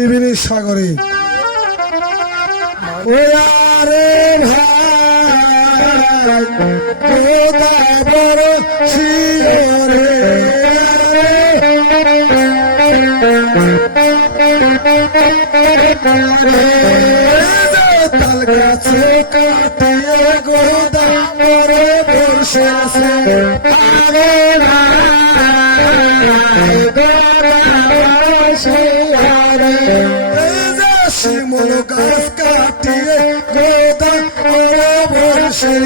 ত্রিবেণীর সাগরে ওরে ভাই বড় শিরে তাল গাছে কাটিয়ে গোদা করে বসে আছে শিমুল গাছ কাটিয়ে গোদা করে বসে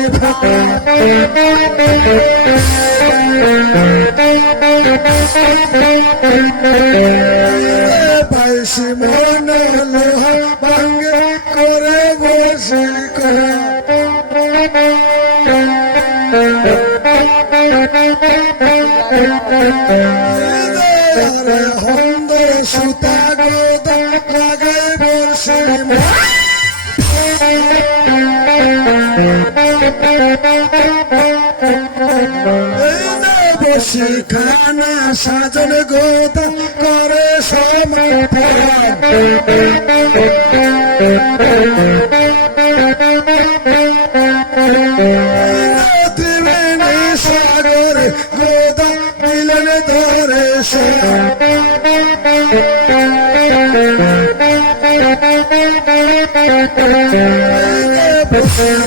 বাইশি মন লোহা ভাঙ্গে করে বসে করা হন্দ সুতা গোদা লাগাই বসে বেশি খানা সাজন গোদা করে ত্রিবেণী সাগর গোদা মিলন ধরে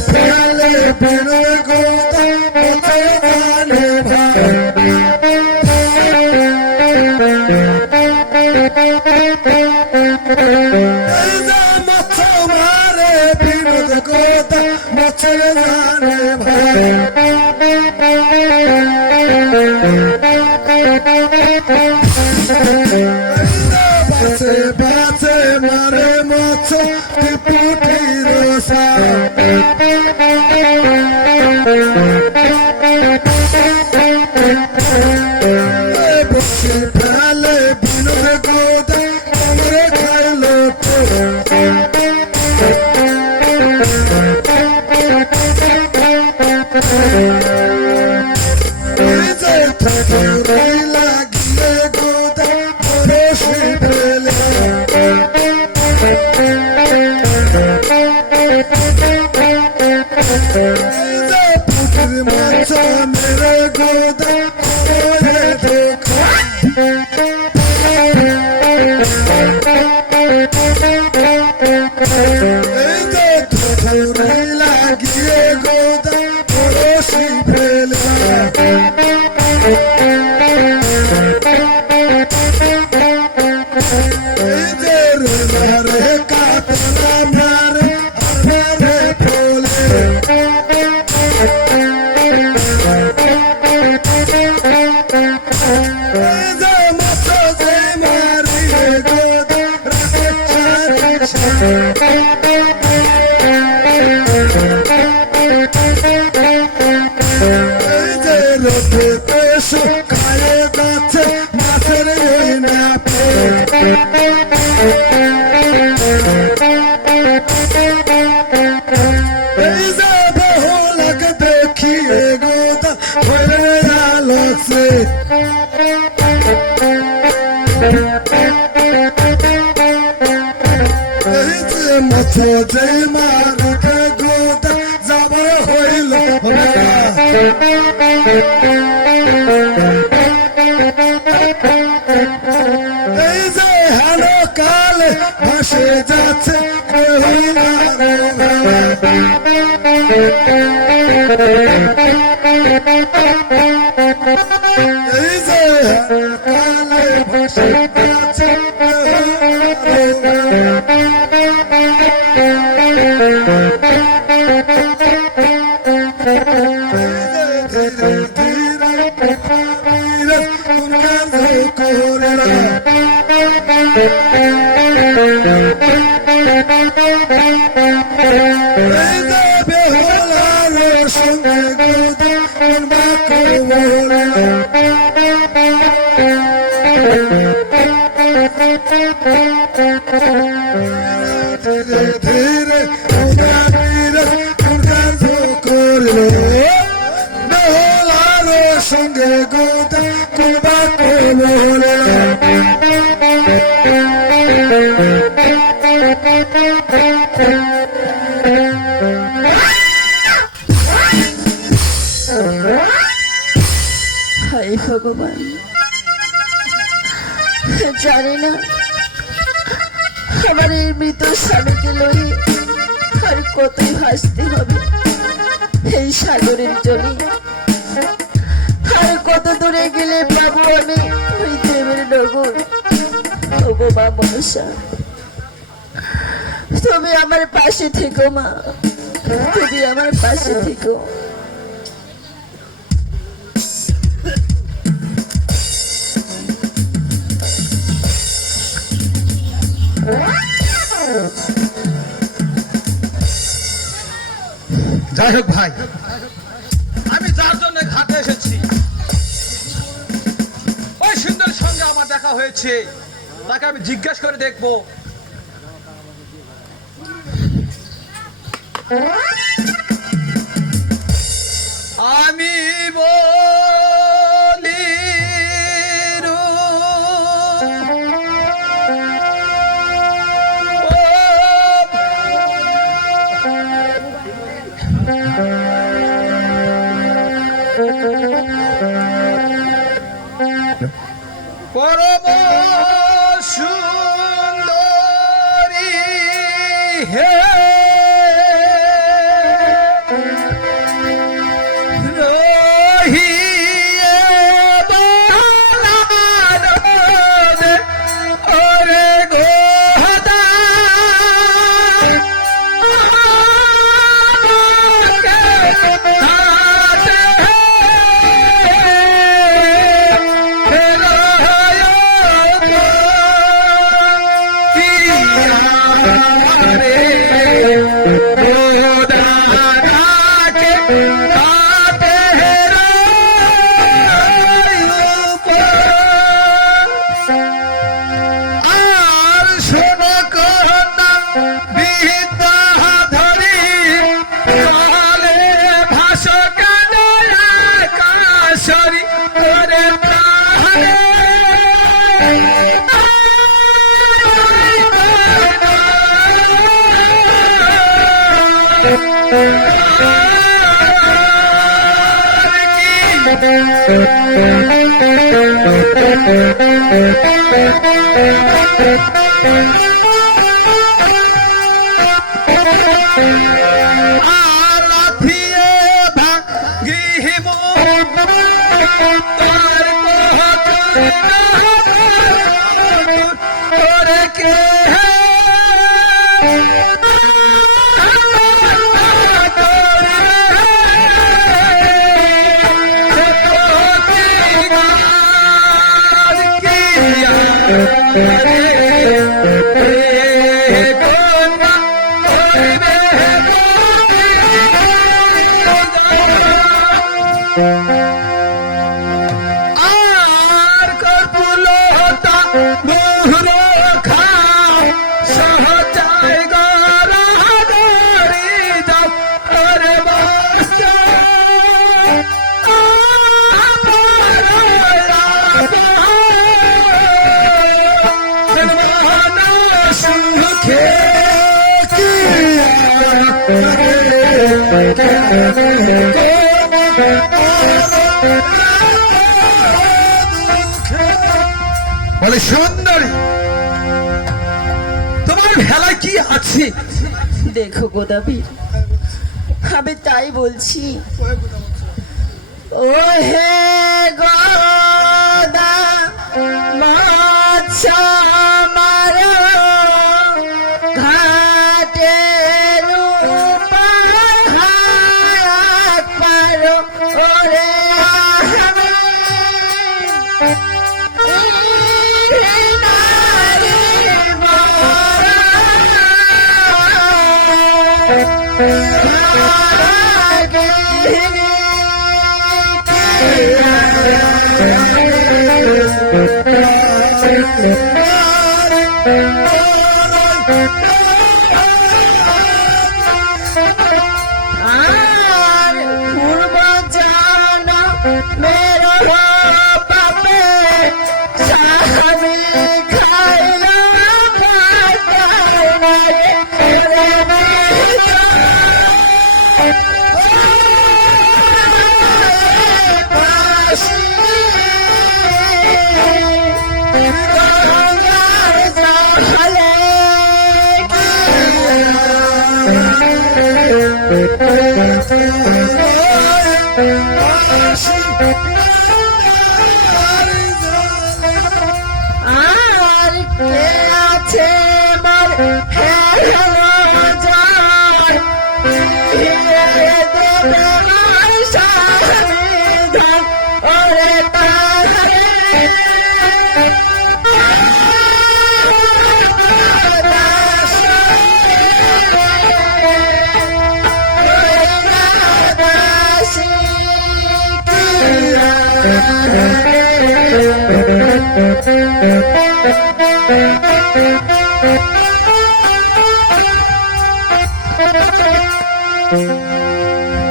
ফেলে বেরো গোদা মারে বিনোদ গোদা মাছের মারে ভাই বাঁচে বাঁচে মারে মাছ পুটির বসে ফেলে বিনোদ গোদা আমরা খাইলো লাগিয়ে গোদা বসে ফেলে পুকুর মাছ মেরে গোদা করে দেখা লাগিয়ে গোদা বসে ফেলে কাতলা মারে আরে ফলে মাছ যে মারি গোদা রোদে শুকায়ে যাচ্ছে মাছের না বহুলক দেখিয়ে গোদা হয়ে আলোচে মাছে যে মারুকে গোদা যাবার হইল এই যে হেলো কালে ভাসে যাচ্ছে এই যে কালে ভাসে যাচ্ছে সঙ্গে ধীরে সঙ্গে গোদা কুবা কোলে হায় ভগবান, জানি না আমার এই মৃত স্বামীকে লয়ে আর কতই ভাসতে হবে এই সাগরের জলে। আর কত দূরে গেলে পাবো আমি ওই দেবের নগর। ওগো মা মনসা, তুমি আমার পাশে থেকো মা, তুমি আমার পাশে থেকো। যাই হোক ভাই, আমি যার জন্য ঘাটে এসেছি ওই সুন্দর সঙ্গে আমার দেখা হয়েছে, তাকে আমি জিজ্ঞাসা করে দেখবো। আমি বলি পরম সুন্দরী হে বলে সুন্দরী, তোমার ভেলায় কি আছে? দেখো গোদাবীর, আমি তাই বলছি। ও হে গোদা মাছ মারো ঘাটের পারো ওরে মেরো পাপে স্বামী খাইলা আর কে আছে মোর হেলো জান ফিরে দেবে আমার সংবিধান ওরে তারে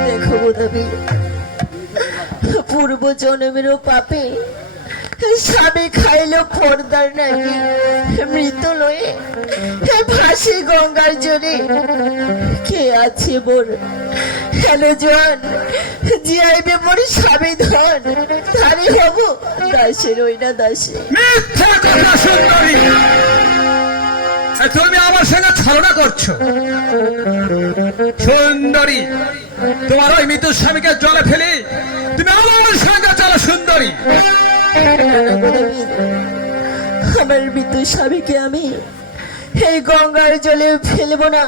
দেখো গোদাবি পূর্ব জন্মেরও পাপে স্বামী খাইলো খোরদার নাকি মৃত লয়ে ভাসি গঙ্গার জলে কে আছে মোর হ্যালো জোয়ান জিয়াইবে মোর স্বামী ধন তারি হব দাসের ওই না দাসে মিথ্যা কথা সুন্দরী, তুমি আমার সঙ্গে ছলনা করছো। সুন্দরী, তোমার ওই মৃত স্বামীকে জলে ফেলে তুমি আমার সঙ্গে চলো সুন্দরী। আমার মৃত স্বামীকে আমি এই গঙ্গার জলে ফেলবো না,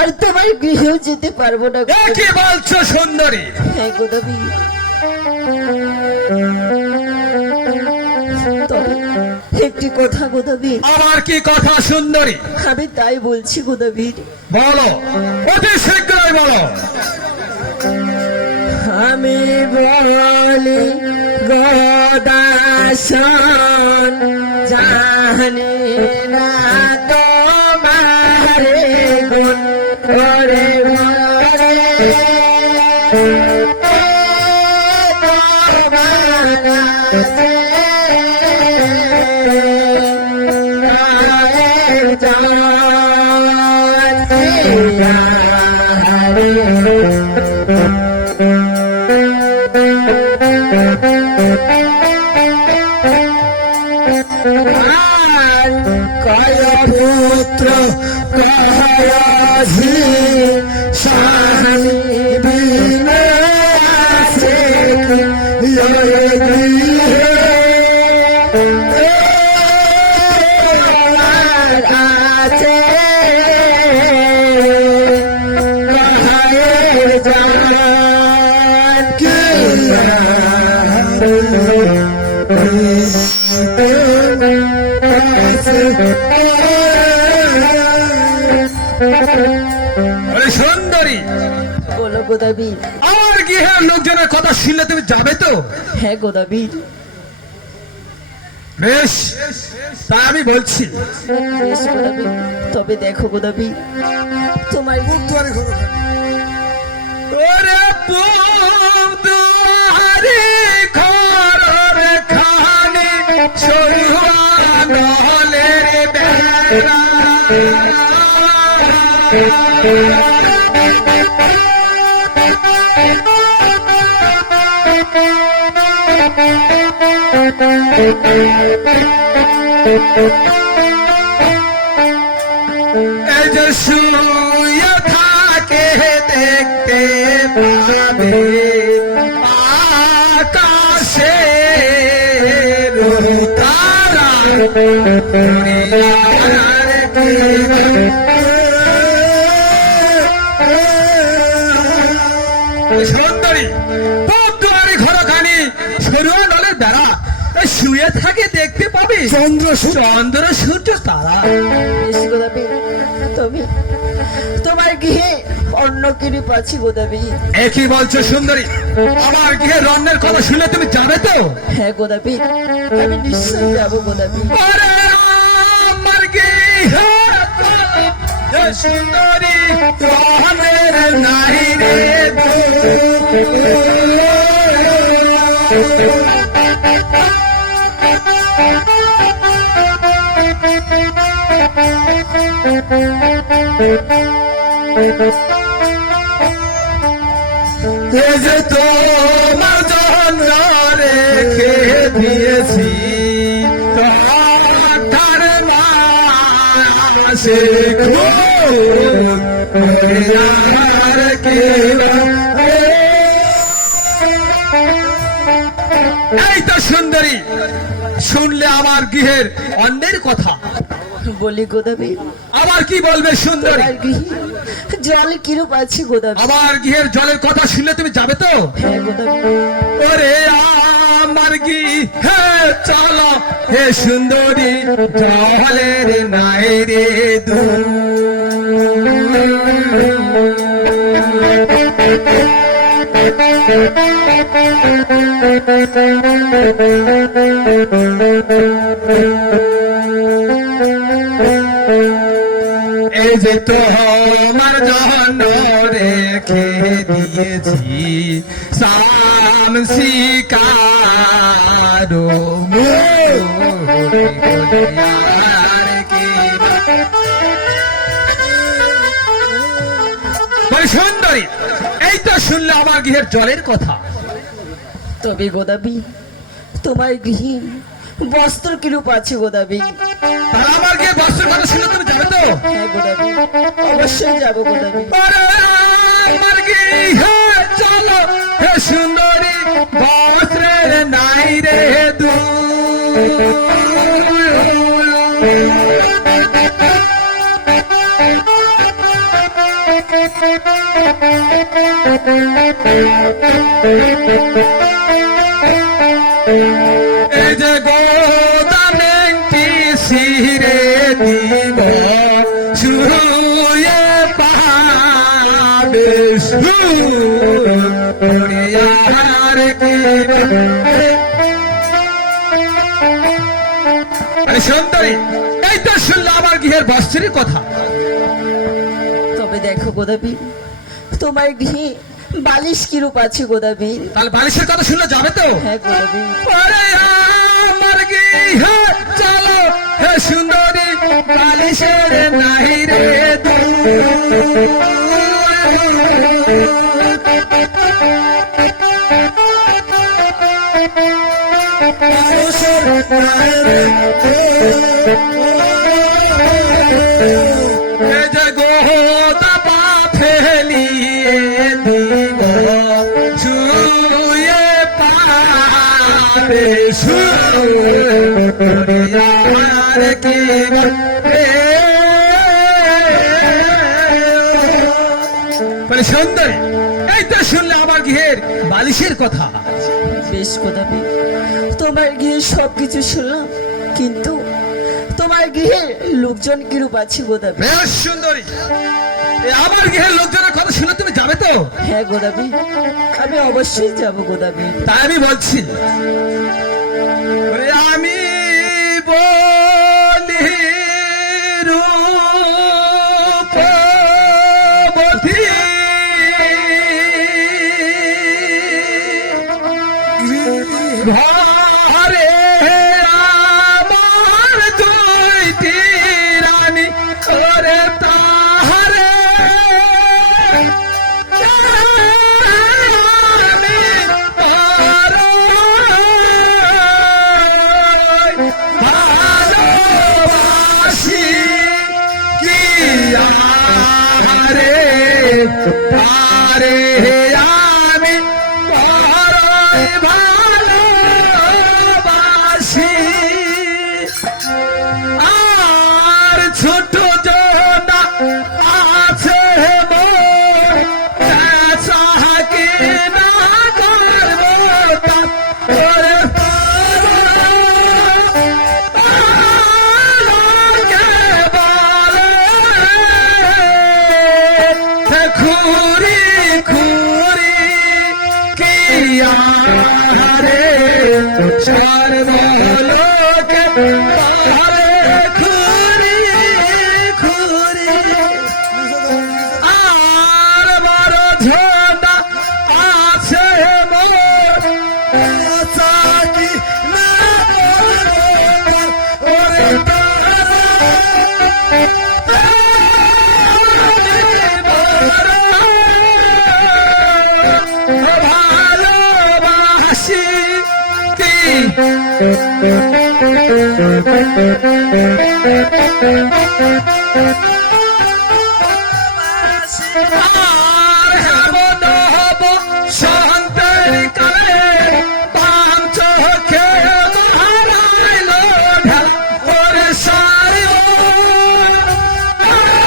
আর তোমার গৃহেও যেতে পারবো না। কি বলছো সুন্দরী? হ্যাঁ গোদাবি, তবে একটি কথা গোদাবি। আমার কি কথা সুন্দরী? আমি তাই বলছি গোদাবি। বলো, অতি শীঘ্রই বলো। আমি বলি গোদাসন জানি না তোমার গুণ করে কয় পুত্র কয়াজি শাহী বিনে আছে আছে সুন্দরী, বলো গোদাবি। আমার গৃহের লোকজনের কথা শুনলে তুমি যাবে তো? হ্যাঁ গোদাবি। বেশ, তা আমি বলছি। বেশ গোদাবি, তবে দেখো গোদাবি, তোমার দুয়ারে ঘর ওরে পুয়ারে ঘরের খানে ছড়ুয়া নহলে বেলা এই যে শুয়ে থাকে দেখতে পাবে আকাশে তারা সুন্দরী, দুয়ারে ঘর খানি সেরুয়া নলের বেড়া শুয়ে থাকে দেখতে পাবি চন্দ্র চন্দ্র সূর্য তারা। বেশ গোদাবি, তবে তোমার গৃহে অন্য কিরি পাচ্ছি গোদাবি। একই বলছো সুন্দরী, আমার গৃহে রন্নের কথা শুনে তুমি যাবে তো? হ্যাঁ গোদাবি, আমি নিশ্চয়ই যাবো গোদাবি। আরে আমার গৃহে সুন্দরী রন্নের নাই রে যে তোমার জন্য রেখে দিয়েছি তোমার আসে আর কি এই তো সুন্দরী শুনলে আমার গৃহের অন্যের কথা বলি গোদাবি, আবার কি বলবে সুন্দরী? তোমার গৃহে জল কিরূপ আছে গোদাবি? আমার গৃহের জলের কথা শুনলে তুমি যাবে তো? হ্যাঁ গোদাবি। ওরে আমার গৃহে চলো হে সুন্দরী, জলের নাই রে এই যে তোমার জন্য রেখে দিয়েছি সামসিকারো সুন্দরী এই তো শুনলে আমার গৃহের জলের কথা। তবে গোদাবি তোমার গৃহে বস্ত্র কিরূপ আছে গোদাবি? তারা আমার গৃহে বস্ত্রের কথা শুনলে তুমি যাবে তো? হ্যাঁ গোদাবি, অবশ্যই যাবো গোদাবি। আমার গৃহে চলো হে সুন্দরী, বস্ত্রের নাই রে দু এই যে গোদামেন্টি সিরে দিব শুয়ে পাবে সুরিয়ার কি সুন্দরী এই তো শুনলো আমার গৃহের বস্ত্রের কথা। তবে দেখো গোদাবি তোমার গৃহে বালিশ কিরূপ আছে গোদাবি? তাহলে বালিশের কথা শুনলে যাবে তো? হ্যাঁ গোদাবি। আমার গৃহে চলো হে সুন্দরী, বালিশের নাই রে গোদা পা ফেলিয়ে দিব শুয়ে পাবে সুরিয়ার কি সুন্দর এই তো শুনলে আমার গৃহের বালিশের কথা। বেশ গোদাবি তোমার গৃহে সবকিছু শুনলাম, কিন্তু তোমার গৃহের লোকজন কিরূপ আছে গোদাবি? বেশ সুন্দরী আমার গৃহের লোকজনের কথা শুনে তুমি যাবে তো? হ্যাঁ গোদাবি, আমি অবশ্যই যাবো গোদাবি। তাই আমি বলছি আমি বলি রূপবতী ঘরে আমার দুইটি রানী করে তাহারে ভালোবাসি কি আরে আরে আমি বড়ই ভালোবাসি আর ছোট জনা আছে মোর চাচাকে না করবো ওরে খুরি খুরি কিয়া রে সর্বলোকে খুরি খুরি আর বড় ঝোনা আছে মোর চাকি না ওরে ভালোবাসি আর হেমন হব শান্তের কালে বাম চোখে হারাইল ঢাল ওরে সারিও খানি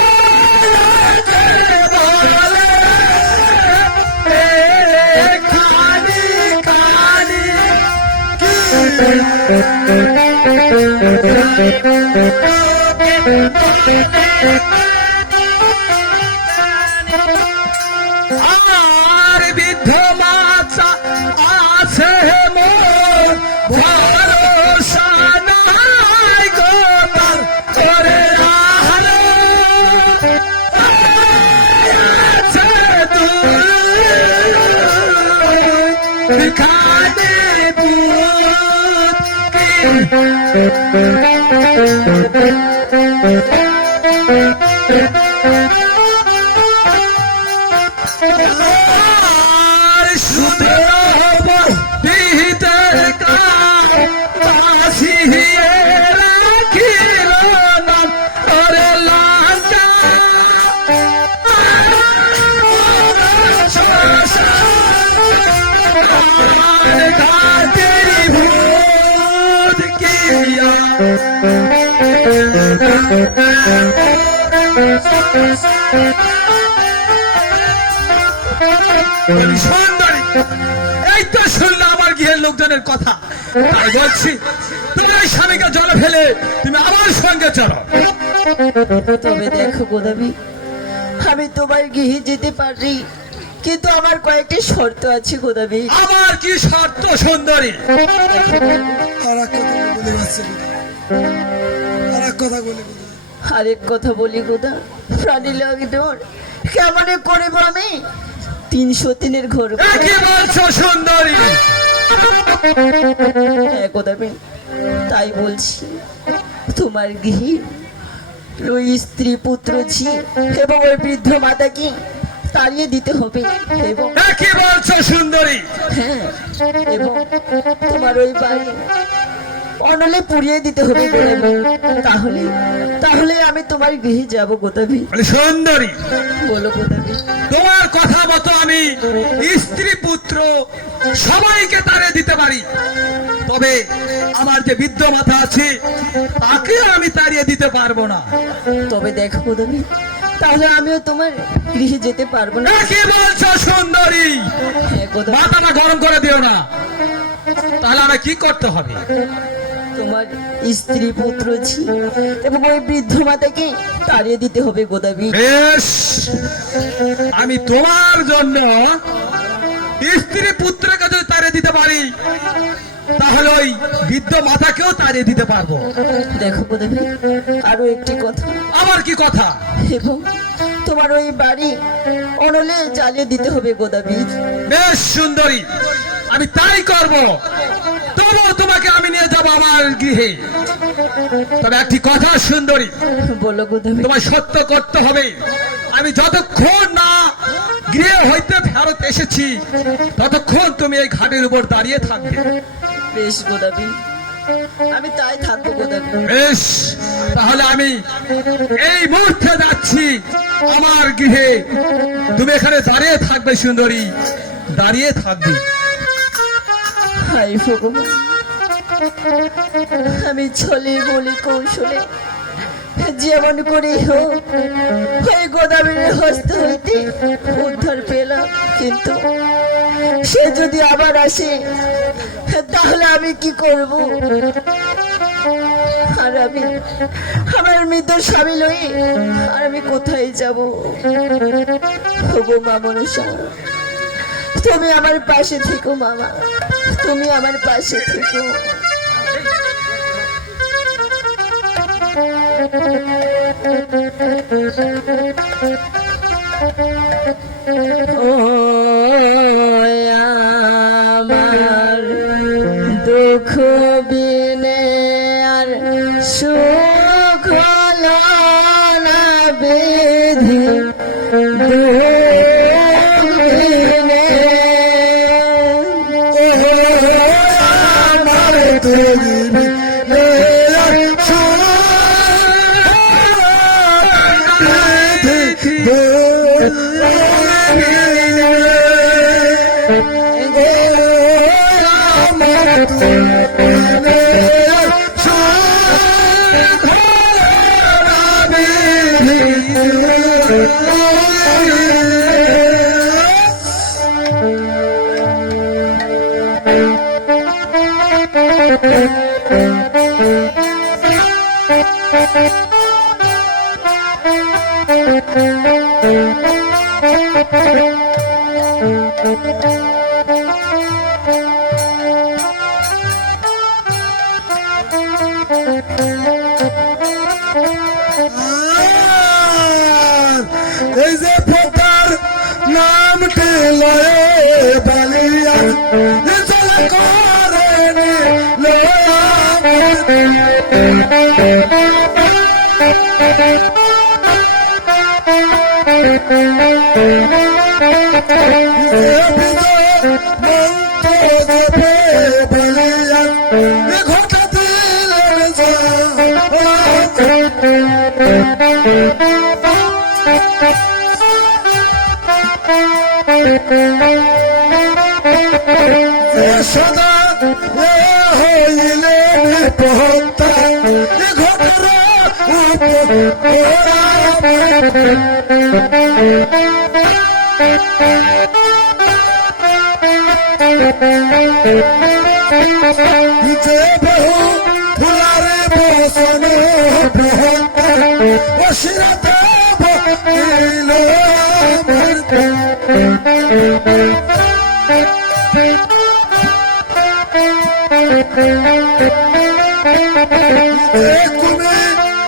খানি আর বৃদ্ধ মাতা আছে মোর ভরসা নাই গো তার করে আলো আছে তুই খানে আর শুধু বিহিতের কাজ বাসিয়ে রাখিল না ওরে লাঙ্কা ঘাটেরি ভূত কিয়া সুন্দরী, এই তো শুনলে আমার গৃহের লোকজনের কথা, তাই বলছি তোমার স্বামীকে জলে ফেলে তুমি আমার সঙ্গে চলো। তবে দেখো গোদাবি, আমি তোমার গৃহে যেতে পারি, কিন্তু আমার কয়েকটি শর্ত আছে গোদাবি। আমার কি শর্ত সুন্দরী? আরেক কথা বলি গোদা, প্রাণী লাগডর কেমন করব আমি 303 ঘর? কি বলছো সুন্দরী? হ্যাঁ গোদাবি, তাই বলছি, তোমার গৃহে ওই স্ত্রী পুত্র ঝি এবং ওই বৃদ্ধ মাতাকে তাড়িয়ে দিতে হবে, এবং কি বলছো সুন্দরী? হ্যাঁ, এবং তোমার ওই বাড়ি অনলে পুড়িয়ে দিতে হবে গোদাবি। তাহলে তাহলে আমি তোমার গৃহে যাব গোদাবি। সুন্দরী, বলো গোদাবি। তোমার কথা মতো আমি স্ত্রী পুত্র সবাইকে তাড়িয়ে দিতে পারি, তবে আমার যে বৃদ্ধ মাতা আছে তাকে আমি তাড়িয়ে দিতে পারবো না। তবে দেখো গোদাবি, তাহলে আমিও তোমার গৃহে যেতে পারবো না। কি বলছো সুন্দরী? হ্যাঁ গোদাবি, মাথাটা গরম করে দিও না। তাহলে আমার কি করতে হবে? তোমার স্ত্রী পুত্র ঝি এবং ওই বৃদ্ধ মাতাকে তাড়িয়ে দিতে হবে গোদাবি। বেশ, আমি তোমার জন্য স্ত্রী পুত্রকে যদি তাড়িয়ে দিতে পারি, তাহলে ওই বৃদ্ধ মাতাকেও তাড়িয়ে দিতে পারবো। দেখো গোদাবি, আরো একটি কথা। আমার কি কথা? এবং তোমার ওই বাড়ি অনলে জ্বালিয়ে দিতে হবে গোদাবি। বেশ সুন্দরী, আমি তাই করব। তবুও তোমাকে আমি নিয়ে যাব আমার গৃহে। তবে একটি কথা সুন্দরী, বলো গোদাবি। তোমার সত্য করতে হবে, আমি যতক্ষণ না গৃহে হইতে ফেরত এসেছি ততক্ষণ তুমি এই ঘাটের উপর দাঁড়িয়ে থাকবে। বেশ গোদাবি, আমি তাই থাকবো গোদাবি। বেশ, তাহলে আমি এই মুহূর্তে যাচ্ছি আমার গৃহে। তুমি এখানে দাঁড়িয়ে থাকবে সুন্দরী, দাঁড়িয়ে থাকবে। হাই ভগবান, আমি ছলে বলি কৌশলে যেমন করে হোক ওই গোদাবরীর হস্ত হইতে উদ্ধার পেলাম, কিন্তু সে যদি আবার আসে তাহলে আমি কি করব? আর আমি আমার মৃত স্বামী লই আর আমি কোথায় যাব? মা মনসা, তুমি আমার পাশে থেকো মামা, তুমি আমার পাশে থেকো। আমার দুঃখ বিনে আর সুখ হলো না বিধি দুঃখিনে আমার এই যে পোতার নামটি লয়ে বালিয়া চলে করে ঘটা দিলেন সদা হইলে পহতা যে বহু ফুলারে বসন পহতা অসিরাতে বইল কুমে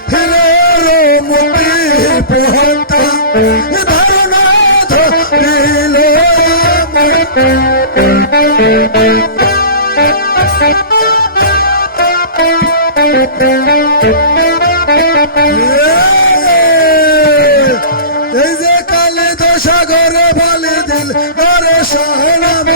ফিরে মুক্তি পহতা ধারণা ধরিল এই যে কালে দশাগরে বলে দিল গরে সহনাম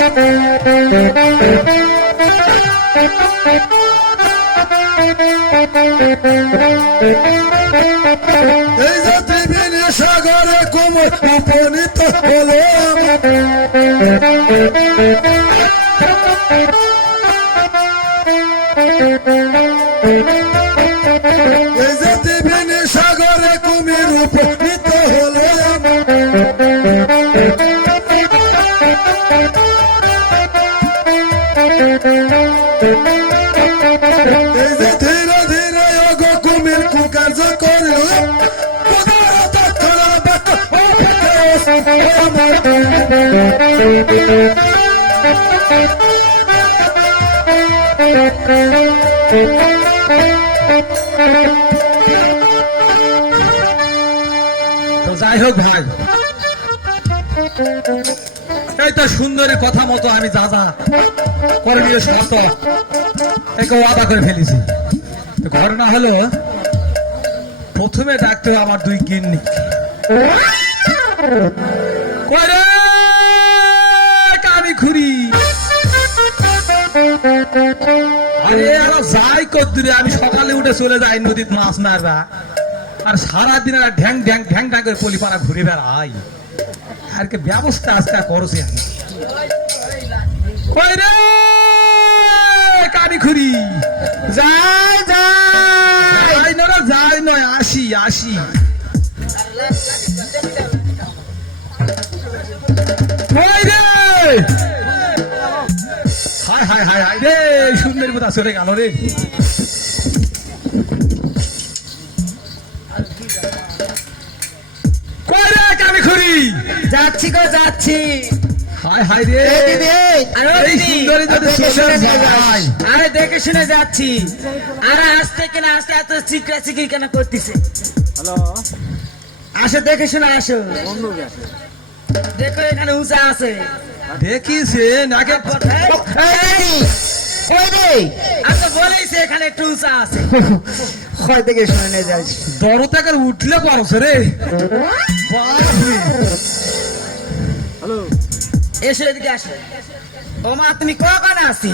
এই যে ত্রিবেণী সাগরে কুমোর উপনীত হলো এই যে ত্রিবেণী সাগরে কুমির উপনীত হলো এই যে ধীরে ধীরে অগো কুমির কুকার্য করল তো যাই হোক ভাই, এই তো সুন্দরী কথা মতো আমি যা যা করণীয় শর্ত একে আদা করে ফেলেছি। তো ঘটনা হলো, প্রথমে ডাকতে হবে আমার দুই গিন্নি। কানি খুরি আরে যাই কদ্দুরে, আমি সকালে উঠে চলে যাই নদীত মাছ মারবা, আর সারাদিন আর ঢ্যাং ঢ্যাং ঢ্যাং ঢ্যাং করে পলিপাড়া ঘুরে বেড়াই। আর কি ব্যবস্থা আজকে করছি আমি। কই রে কানি খুরি, যাই যাই যাই নয়, আসি আসি। কই রে, হায় হায় হায় হায় রে, সুন্দরী বোধা চলে গেল রে। কই রে কানি খুরি, যাচ্ছি গো যাচ্ছি। হায় হায় রে, এই সুন্দরী যদি চলে যায়। আরে দেখে শুনে যাচ্ছি। আরে আসতে কেন আসতে এত চিকরা চিকরি কেন করতেছে? আসো দেখে শুনে আসো। দেখো এখানে উঁচা আছে। দেখিছেন আগে আমি তো বলেছি এখানে একটু উঁচা আছে। হয় দেখে শুনে নিয়ে যাই। বড় থেকে উঠলে পারছে রে। এসো এদিকে আসো। ও মা তুমি কখন আসি?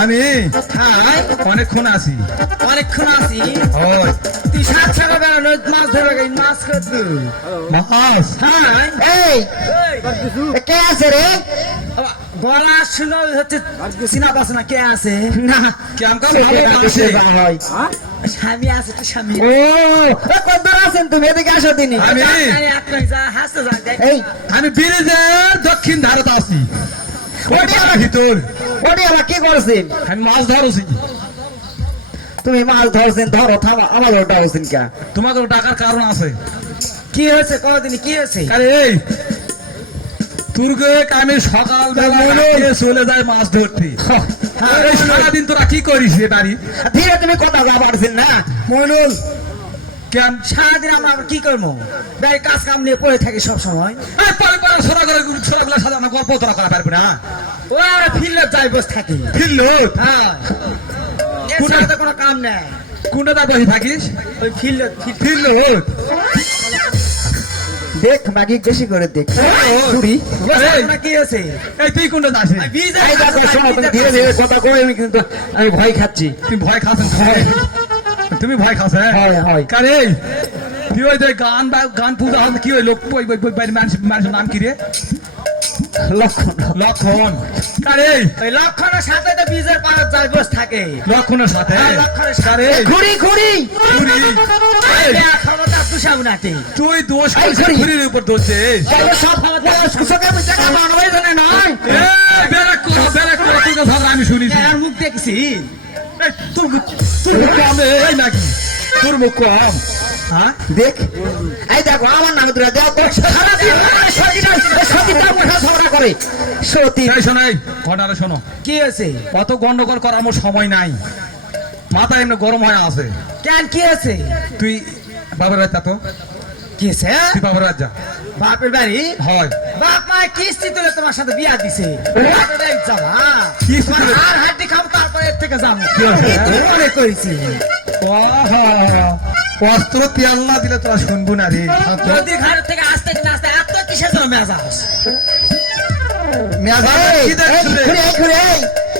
আমি হ্যাঁ অনেকক্ষণ আছি। অনেকক্ষণ আসি। ওই তুই সাত সকাল বেলা মাছ ধরবে গেলি, মাছ করতু। মাছ হ্যাঁ এই কে আছে রে? গলা শুনে হচ্ছে চিনা পাস না কে আছে? না কেমন ভালোবাসে স্বামী আছে তো স্বামী। ও কত আছেন তুমি? এদিকে আসো দিনি। আমি হাসতে যা দেখ। এই আমি ব্রিজের দক্ষিণ ধারতে আছি। ওটা ভিতর ওটি আবার কি করছেন? আমি মাছ ধরছি। তুমি মাছ ধরছেন, ধরো থামো, আমার ওটা হয়েছেন কে? তোমাকে টাকার কারণ আছে। কি হয়েছে কোনদিন কি হয়েছে? আরে এই তুর্গে আমি সকাল বেলা চলে যাই মাছ ধরতে। আরে সারাদিন তোরা কি করিস এ বাড়ি? ধীরে তুমি কথা যা পারছেন না। মইনুল কেন সারাদিন আমরা আবার কি করবো? বাড়ির কাজ কাম নিয়ে পড়ে থাকি সব সময়। পরে পরে সরাগুলো সাজানো গল্প তোরা করা পারবে না। ও আমরা ফিল্ডে যাই বসে থাকি। ফিরলো হ্যাঁ এছাড়া তো কোনো কাম নেই। কোনটা বসে থাকিস? ওই ফিল্ডে ফিরলো দেখ মাগি বেশি করে দেখ। কুড়ি কি হয়েছে? এই তুই কোনটা যাস? এই দেখো শোনো, তুমি ধীরে ধীরে কথা কই, আমি কিন্তু আমি ভয় খাচ্ছি। তুই ভয় খাস? তুমি ভয় খাস? হয় হয়। কারে তুই ওই যে গান পূজা হবে কি ওই লোক মানুষের নাম কি রে? লক্ষণ লক্ষণ। কারে ওই লক্ষণের সাথে তো বীজের পাড়ে যাই বসে থাকে। লক্ষণের সাথে লক্ষণের সাথে কারে ঘুরি ঘুরি ক্ষমতা তুষাব নাকি? তুই দোষ এই করছিস, ঘুড়ি। ঘুড়ির উপর দোষছিস। সব সুসকে আমি টাকা বানাই জানে না। এই বেরেক করো তোর কথা আমি শুনেছি। আর মুখ দেখছি এই তোর কম এই নাকি তোর মুখ কম? হ্যাঁ দেখ এই দেখো আমার নাম ধরে দাও তো সারাদিন সতীটা মোটা ঝগড়া করে। সতী এই শোনাই ঘটনাটা শোনো। কি হয়েছে? অত গন্ডগোল করার আমার সময় নাই, মাথা এমনি গরম হয়ে আছে। কেন কি হয়েছে? তুই বাবার বাড়ি যা তো, কি হয়েছে? তুই বাবার বাড়ি যা। বাপের বাড়ি? হয় বাপ মা কিস্তি তুলে তোমার সাথে বিয়া দিছে। বাপের বাড়ি যাবা? কিস্তি তুলে? আর হাড্ডি খাবো তারপরে এর থেকে যাবো। কি হয়েছে? মনে করেছি অস্ত্র তেল না দিলে তোরা শুনবো না রে। যদি ঘরের থেকে আসতে কিনা আসতে এত কিসের জন্য মেজাজ? কি দেখছিস রে?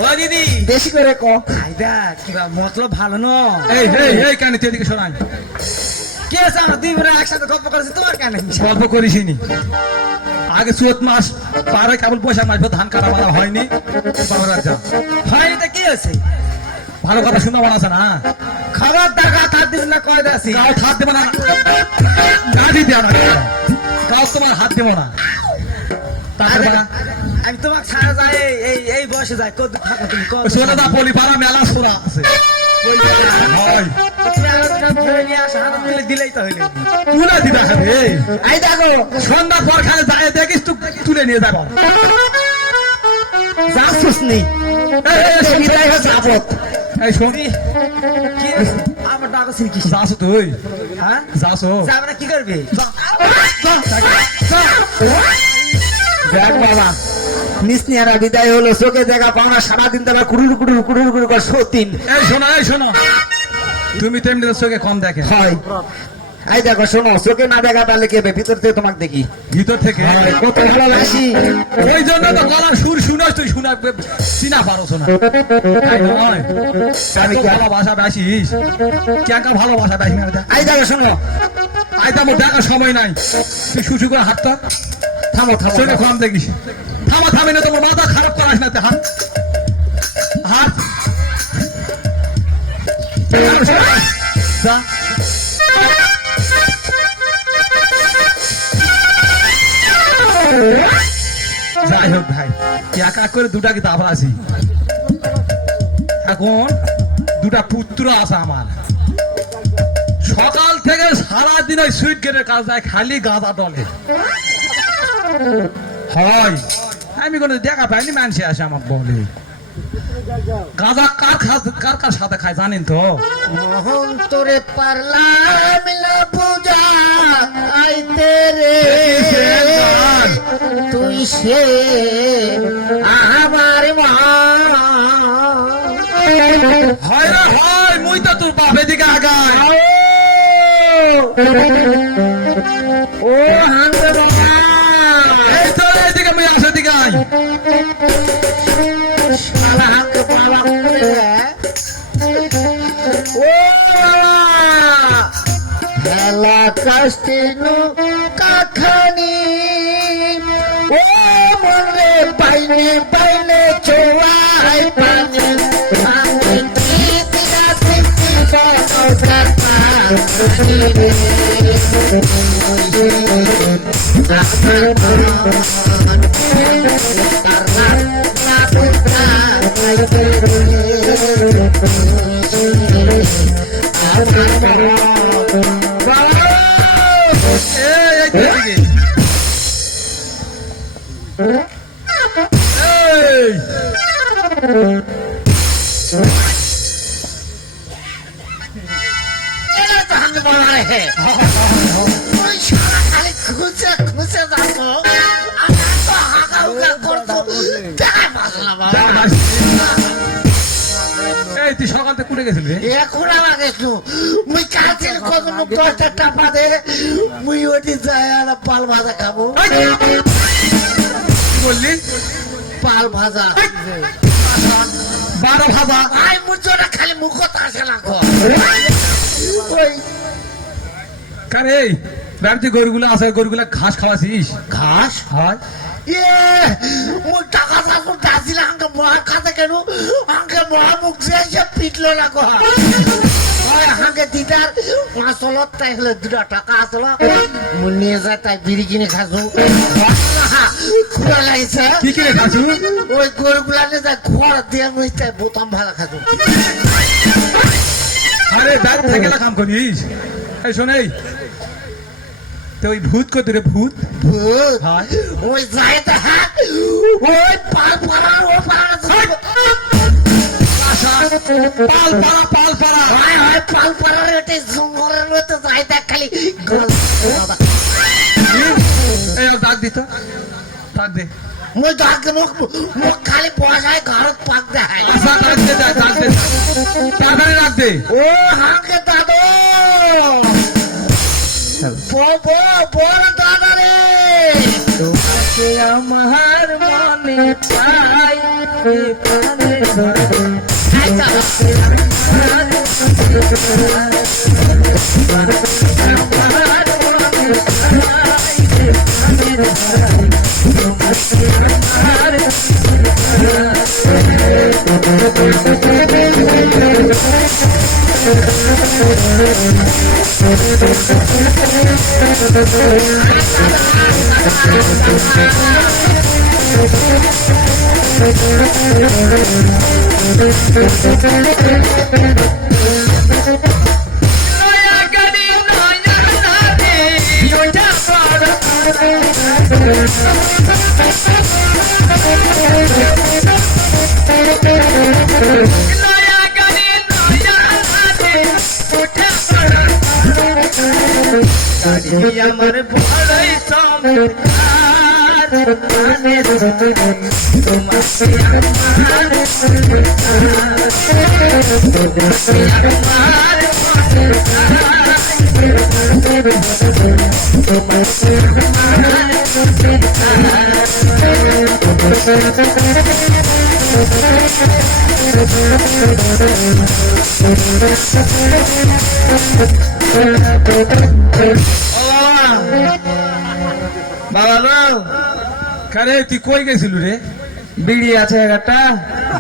ও দিদি বেশি করে ক। আইদা কিবা মতলব ভালো ন? এই কেন তুই এদিকে শোনাই। কি আছে? আমরা দুই বোনে একসাথে গল্প করেছি, তোমার কেন? গল্প করিসনি আগে? চৈত মাস পারে কেবল বৈশাখ মাস ধান কাটা বাঁধা হয়নি। বাবার বাড়ি যা। হয়নি তো কি হয়েছে? ভালো কথা শুনতে মনে আছে না? খাবার দেখা থাক দিস না কয় দাসি। গাও হাত দেবো না, গাড়ি দেবো না, গাও তোমার হাত দেবো না। তারপরে আমি তোমাকে ছাড়া যাই এই বয়সে যাই কত থাকো তুমি কত সোনাদা পলি পাড়া মেলা সোনা আছে। হয় তুমি আলোচনা ধরে নিয়ে আসো, হাত দিলে দিলেই তো হইলো। তুলে দিতে রে। এই দেখো সন্ধ্যা পর খালে যায় দেখিস তুলে নিয়ে যাবো। জাসুস নেই। বিদায় হচ্ছে আপদ। এই শোন, কি আমার ডাকো সিন কি? যাস তুই? হ্যাঁ যাস? যাবে না কি করবে? দেখ বাবা নিসনিয়ারা বিদায় হলো, চোখে দেখা পাওনা সারাদিন তারা কুড়ুর কুড়ুর কুড়ুর কুড়ুর করে সতীন এই শোনো তুমি তেমনি চোখে কম দেখে। হয়। এই দেখো শোনো, চোখে না দেখা তাহলে কে ভিতর থেকে তোমাকে দেখি ভিতর থেকে কত ভালোবাসি। এই জন্য তো গলার সুর শুনাস, তুই শুনা চিনা পারো না। আমি ভালোবাসা বেশিস কেন? ভালোবাসা বেশি না। এই দেখো শোনো, আইতা মোর দেখার সময় নাই, তুই শুশু করে হাতটা থামো থামো চোখে কম দেখিস। থামি না, তোমার মাথা খারাপ করাস না। হাত হাত যা। যাই হোক ভাই, এক এক করে দুটা কিতাব আছি। এখন দুটা পুত্র আছে আমার। সকাল থেকে সারাদিন ওই সুইট গেটের কাজ যায়, খালি গাঁদা দলে হয়। আমি কোনো দেখা পাইনি, মানুষে আসে আমার বলে গাঁদা কার কার সাথে খায় জানেন তো? মোহন তোরে পারলাম না পূজা আইতে রে, তুই সে আমার মা। হয় না হয়, মুই তো তোর বাপের দিকে আগায়। ও হাঙ্গে বাবা, এই তো এদিকে মুই আসে দিকে আই। আমাকে বাবা করে ও হেলা কাস্তিনু কাখানি ও মনে পাইনে পাইনে চোয়াই পানি আমি তিনা তিতি এই তুই সকাল থেকে কুটে গেছিলি রে? এখন আমার গেছো মুই কাছে কত লোক 10টা টাকা দে মুই ওটি যায় আর পাল ভাজা খাবো কি বললি? পাল ভাজা 12 ভাজা। আই মুজোরা খালি মুখ তাসে লাগো ওই কারে এই বাড়িতে গরুগুলো আছে, গরুগুলা ঘাস খাওয়াছিস? ঘাস হয় এ মুই টাকা থাকো দাসিলা আঙ্কে মহা খাতে কেন আঙ্কে মহা মুখ যে পিটলো লাগো হয় আঙ্কে দিদার মাসলত তাই হলে 2 টাকা আসলো মুই নিয়ে যায় তাই বিড়ি কিনে খাসু খুঁড়া লাগছে কি কিনে খাচ্ছি? ওই গরুগুলা নিয়ে যায় খড় দিয়ে মুই তাই বোতাম ভাজা খাসু আরে ব্যাগ থেকে কাম করিস? এই শোন, এই তো ওই ভূত কত রে? ভূত ভূত হয় ওই যায় তা ওই পাল পাড়া ও পাড়া পাল পাড়া হয় হয় পাল পাড়ার ওটা জঙ্গলের মতো যায় তা খালি এই ডাক দিত, ডাক দে। মুই ডাক মুখ মুখ খালি পয়সায় ঘরত পাক দেয় আচ্ছা ডাক দে, ডাক দে, তাড়াতাড়ি ডাক দে। ও হাঁকে দাদু বড় দাদা রে তোমাকে আমার মনে চাই প্রাণে আমার বড়ই চমৎকার বাবা কারে তুই কই গেছিল রে? বিড়ি আছে একটা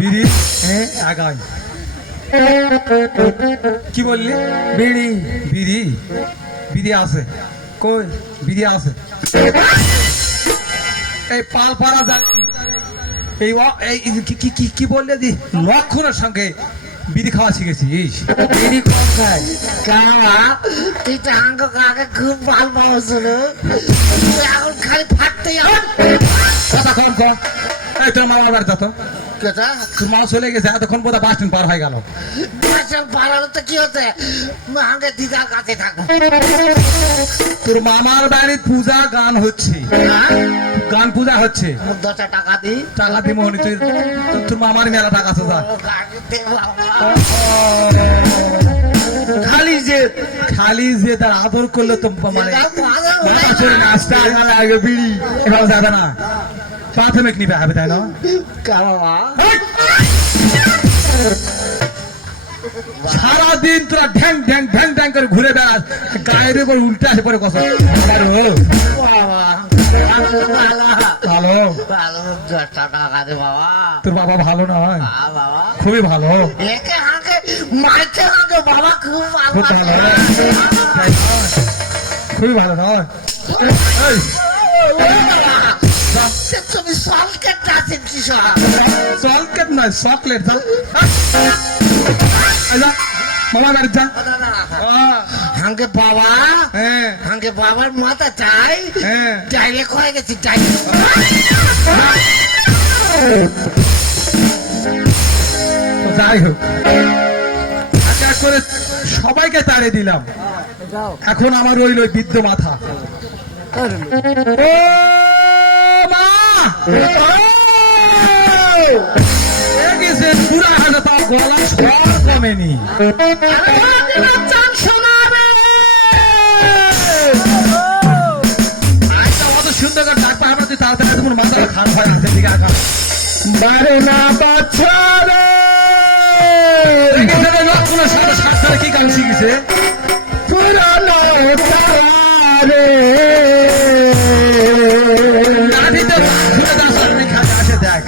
বিড়ি? হ্যাঁ আগাই। কি বললি? বিড়ি বিড়ি? বিড়ি আছে কই? বিড়ি আছে এই পাল পাড়া যায় এই কি বললে দি লক্ষণের সঙ্গে বিড়ি খাওয়া শিখেছিস? বিড়ি কম খায় কালা তুই তো আঙ্গ কাকে খুব ভালো পাওয়াছিল এখন খালি ফাটতে কথা কম কর। এই তোর মামার বাড়ি যত কেটা তোর মা চলে গেছে, এতক্ষণ বোধহয় বাস স্ট্যান্ড পার হয়ে গেল। পাড়ানো তো কি হচ্ছে আঙ্গে দিদার কাছে থাকবো তোর মামার বাড়ির পূজা গান হচ্ছে, গান পূজা হচ্ছে। 10 টাকা দিই টাকা দিয়ে মোহনি তুই তোর মামার মেলা টাকা আছে যা। খালি যে তার আদর করলে তো মানে নাস্তা আগে বিড়ি এভাবে যাবে না, প্রাথমিক নিবে হবে তাই না? কাবা হেই! সারাদিন তোরা ঢ্যাং ঢ্যাং ঢ্যাং ঢ্যাং করে ঘুরে বেড়াস, গায়ের উপর উল্টে আসে পরে কথা। বাবা ভালো, ভালো 10টা টাকা দে বাবা। তোর বাবা ভালো নয়? বাবা খুবই ভালো, একে হাঁকে মারতে হাঁকে বাবা, খুব ভালো খুব ভালো, খুবই ভালো নয়? এই, তুমি সলকেটটা আছেন কি সব? চকলেট নয়, চকলেট। যা এই যা, মামা বাড়ি যা। হাঁকে বাবা, হ্যাঁ হাঁকে বাবার মাথা চাই, হ্যাঁ, ডাইরেক্ট হয়ে গেছি ডাইরেক্ট। যাই হোক, এক এক করে সবাইকে তাড়িয়ে দিলাম। এখন আমার রইল ওই বৃদ্ধ মাথা। ও মা! এ গেছে পুরা হাতে, তার গলা সবার কমেনি। আচ্ছা, অত সুন্দর করে ডাক পায়, আমরা তুই তাড়াতাড়ি তোমার মাথাটা খান হয় আছে দিকে আঁকা। বারোনা বাচ্চারে লক্ষণের সাথে সাতটারে কি গান শিখেছে? পুরানো তারে নাভিতে ঘুরে তার সামনে খাতে আসে দেখ।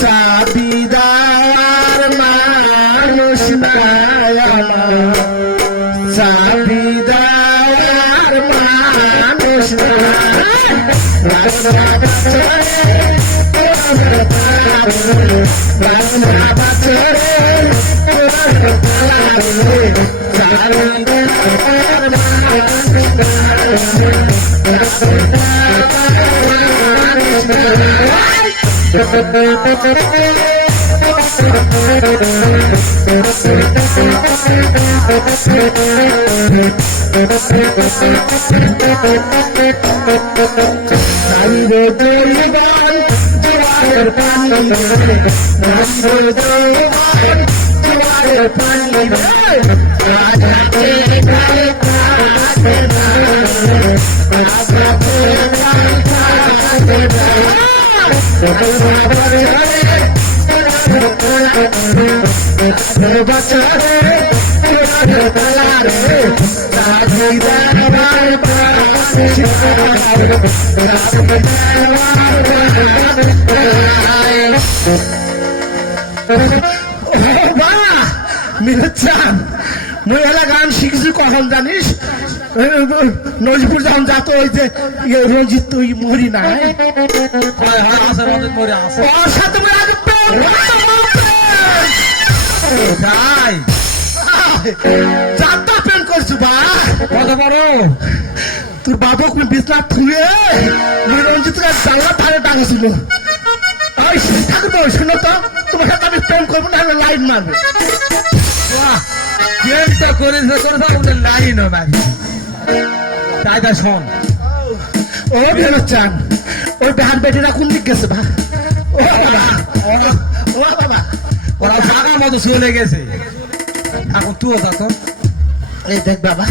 চাবি দেওয়ার মানুষ চাবি দেওয়ার মানুষ মিরচান মহিলা গান শিখছি কখন জানিস? নজপুর যখন যাতো ওই যে রঞ্জিত তুই মরি নাই ওর সাথে চারটা প্রেম করছু বা কত বড় তোর বাবু বিছনা থুয়ে রঞ্জিত জানলা ধারে টাঙেছিল। ওই থাকবো শুনো তো, তোমার সাথে আমি প্রেম করবো না, আমি লাইন মারবো। প্রেমটা করেছে করে লাইনও মারি। তাই তা শোন, ও বেরোচ্ছান ওই বেহার বেটিরা কোন দিক গেছে বা? ও বাবা, ওরা জায়গা মতো চলে গেছে। এখন তুইও যা তো। এই দেখ বাবা,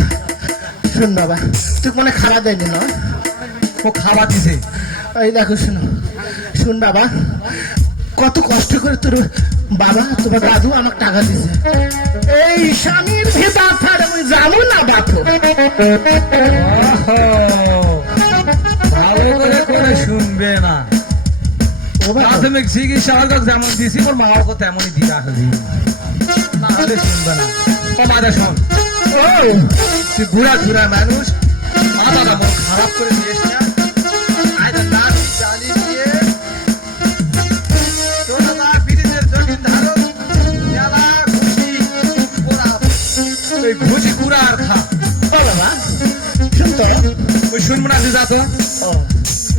শুন বাবা, তুই মনে খাওয়া দেয়নি না? ও খাবার দিছে। এই দেখো শুনো, শুন বাবা, কত কষ্ট করে তোর বাবা তোমার দাদু আমাকে টাকা দিছে। এই স্বামীর ভেতর ছাড়া আমি যাবো না বাপু। ভালো করে করে শুনবে না। প্রাথমিক চিকিৎসা যেমন দিছি ওর মা ওকে তেমনই দিয়ে আসবি, না হলে শুনবে না। ও মাঝে শোন, তুই ঘুরা ঘুরা মানুষ, মাথাটা মন খারাপ করে দিয়েস না। ঘুষি কুড়া আর খা বাবা শুনতো ওই শুনবো না তুই যা তো।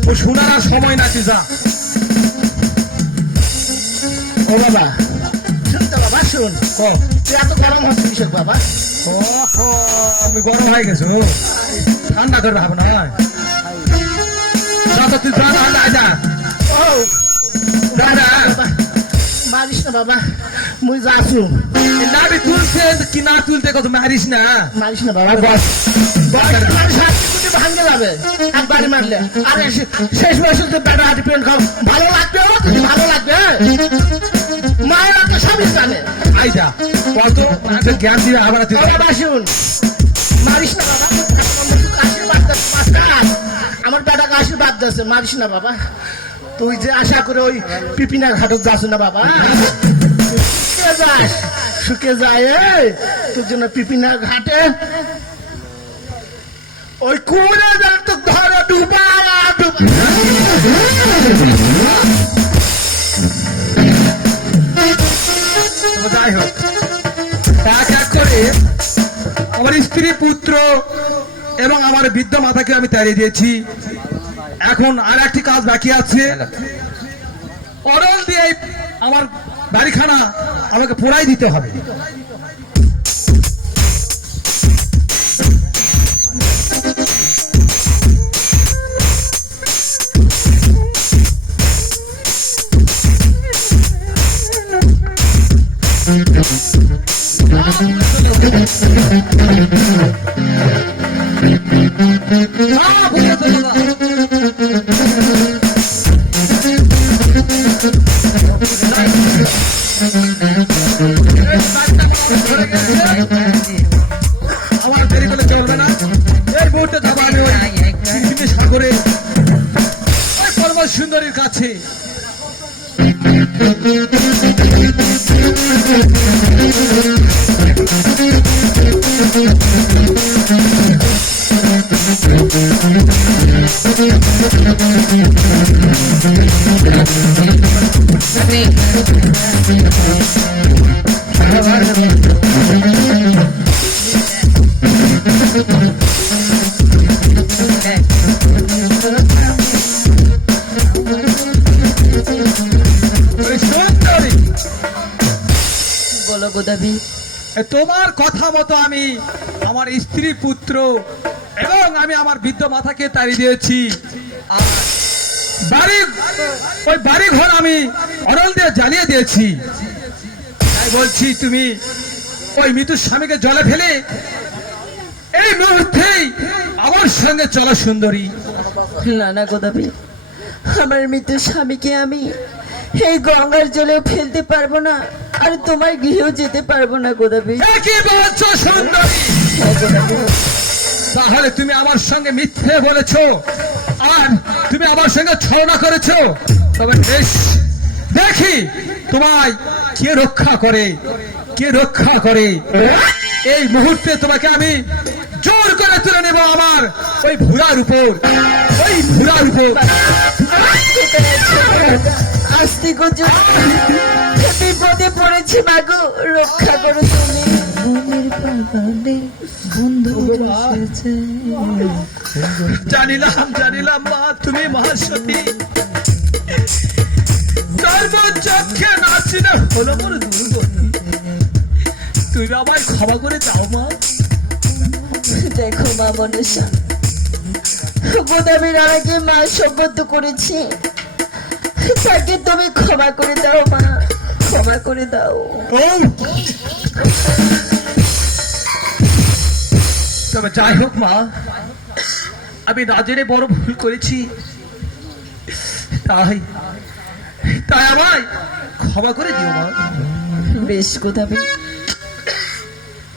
ওই শোনার আর সময় না তুই যা। ও বাবা শুনতো বাবা, শুন তুই এত গরম হচ্ছে কিসের বাবা? আমি গরম হয়ে গেছো, ঠান্ডা করে ভাবো না। যা তো তুই যা যা ও যা মারিস না বাবা, মুই যাচ্ছু। নাবি তুলছে কি না তুলতে কত মারিস না। মারিস না বাবা, বস ভাঙে যাবে একবারই মারলে। আরে শেষ বয়সে তো বেটা হাঁটি পেন খাও, ভালো লাগবে, ভালো লাগবে। যা কত জ্ঞান দিয়ে আবার তুই বাবা শুন, মারিস না বাবা, আশীর্বাদ দে, মাস্টার। আমার বেটাকে আশীর্বাদ দিচ্ছে, মারিস না বাবা। তুই যে আশা করে ওই পিপিনার ঘাটত যাস না বাবা, শুকিয়ে যাস, শুকিয়ে যায় তোর জন্য পিপিনার ঘাটে ওই কুড়ে যাক তো ধরো ডুবা যাই হোক, এক এক করে আমার স্ত্রী পুত্র এবং আমার বৃদ্ধ মাতাকে আমি তাড়িয়ে দিয়েছি। এখন আর একটি কাজ বাকি আছে, অরল দিয়ে আমার বাড়িখানা আমাকে পোড়াই দিতে হবে। আমার দেরি করলে চলবে না, এই মুহূর্তে যাবো আমি ওই পৃথিবী সাগরে ওই পরবত সুন্দরীর কাছে। ওই সুন্দরী, বলো গোদাবি। তোমার কথা মতো আমি আমার স্ত্রী পুত্র এবং আমি আমার বৃদ্ধ মাতাকে তাড়িয়ে দিয়েছি। আর বাড়ি ওই বাড়ি ঘর আমি অরল দিয়ে জ্বালিয়ে দিয়েছি। তাই বলছি তুমি ওই মৃত্যুর স্বামীকে জলে ফেলে এই মুহূর্তেই আমার সঙ্গে চলো সুন্দরী। না না গোদাবি, আমার মৃত্যু স্বামীকে আমি এই গঙ্গার জলে ফেলতে পারবো না, আর তোমার গৃহেও যেতে পারবো না গোদাবি। এ কি বলছো সুন্দরী? হ্যাঁ গোদাবি, তাহলে তুমি আমার সঙ্গে মিথ্যে বলেছো আর তুমি আমার সঙ্গে ছলনা করেছো। তবে বেশ, দেখি তোমায় কে রক্ষা করে, কে রক্ষা করে। এই মুহূর্তে তোমাকে আমি জোর করে তুলে নেব আমার ওই ভুরার উপর, ওই ভুরার উপর। আস্তে গুজু, বিপদে পড়েছি মাগো, রক্ষা করো তুমি। জানিলাম জানিলাম মা, তুমি মহাসতী, সর্বচক্ষে নাচিনে হলো বড় দুর্গতি। তুমি আমায় ক্ষমা করে দাও মা। দেখো মা মনসা, গোদাবির আগে মা শপথ করেছি, তাকে তুমি ক্ষমা করে দাও মা, ক্ষমা করে দাও। তবে যাই হোক মা, আমি না জেনে বড় ভুল করেছি, তাই তাই আমায় ক্ষমা করে দিও মা। বেশ গোদাবি,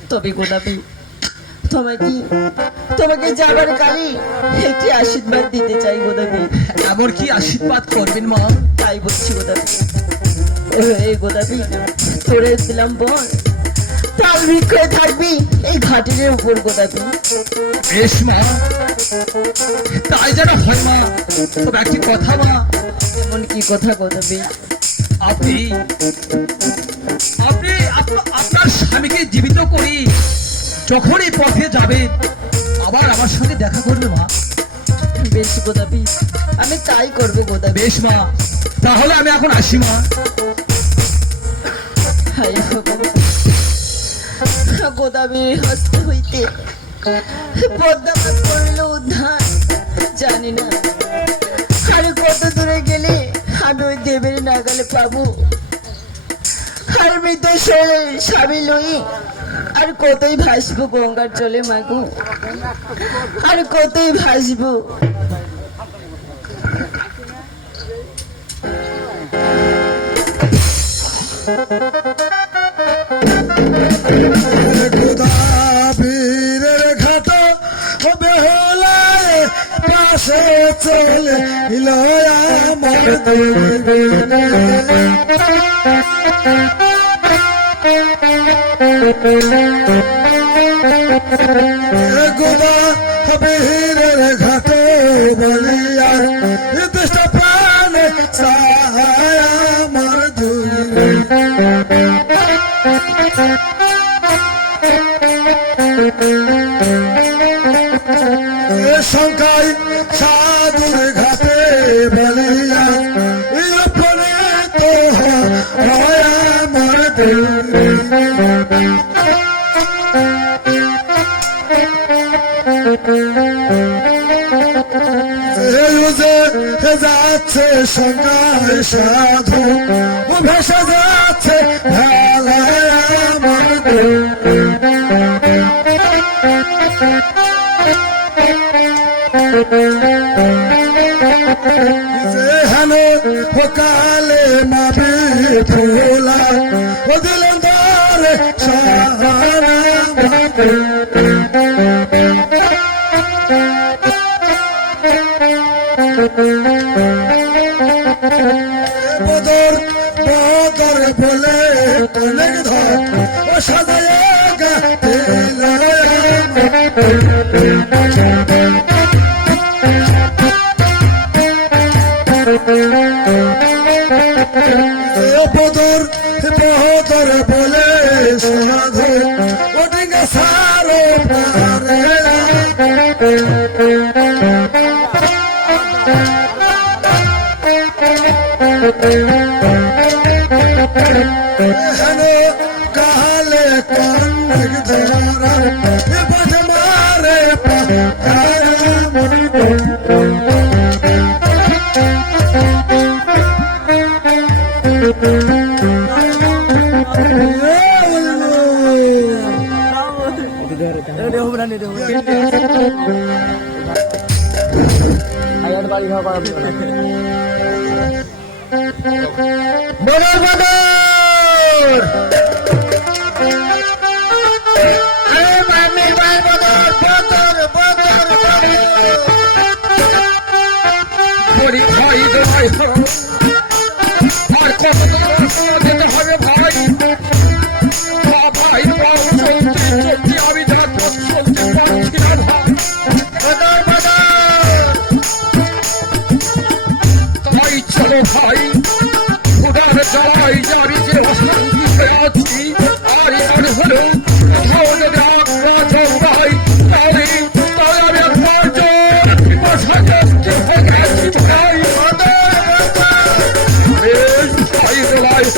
তবে গোদাবি তোমাকে যাবার কালে একটি আশীর্বাদ দিতে চাই গোদাবি। এমন কি আশীর্বাদ করবেন মা? তাই বলছি গোদাবি, এই গোদাবি তোরে দিলাম বল, তাল ভিক্ষায় থাকবি এই ঘাটের উপর গোদাবি। বেশ মা, তাই যেন হয় মা। তবে একটি কথা মা, এমন কি কথা গোদাবি? আপনি আপনি আপনার স্বামীকে জীবিত করি যখন এই পথে যাবেন আবার আমার সঙ্গে দেখা করবে মা। বেশ গোদাবি, আমি তাই করবে গোদাবি। বেশ মা, তাহলে আমি এখন আসি মা। হায় ভগবান, গোদাবরীর হস্ত হইতে পদ্মাবত করিল উদ্ধার, জানি না আর কত দূরে গেলে আমি ওই দেবের নাগালে পাবো। আর মৃত শোলে স্বামী লই আর কতই ভাসবো গঙ্গার জলে মাগু, আর কতই ভাসবো। খুদা বীরের ঘাট বেহলায় পাশে চলে আমার গোদা বীরের ঘাট বলিয়া নির্দিষ্ট প্রাণে চায় আমার দুই শঙ্কায় সাধুর ঘাটে বলিয়া ফলে তো হয় আমার যাচ্ছে শঙ্কায় সাধু ভেসে যাচ্ছে ভালায় আমার যেখানে কালে মাবি ফোলা ও দিলেন ধরে সারা বদর বদর বলে অনেক ধর ও সাজায় গাতে বদর বদর বলে সাধু ও ডিঙ্গা সারো পারে কালে কান্নক ধরা বাজ মারে বদর বদর আরে মামি ভাই বদর বদর বদর হরি ভাই দোহাই হো আর কত দিতে হবে ভাই ভাই পাও চলতে আমি যা চলতে পারছি না বদর বদর তাই চলো ভাই উদার জয় জারি যে অশান্তিতে আছি আর আর হলো যদি রাজ ভাই তাই তাই আমি একবার জোর বসা করতে হয়েছি ভাই এই ভাই বেলায়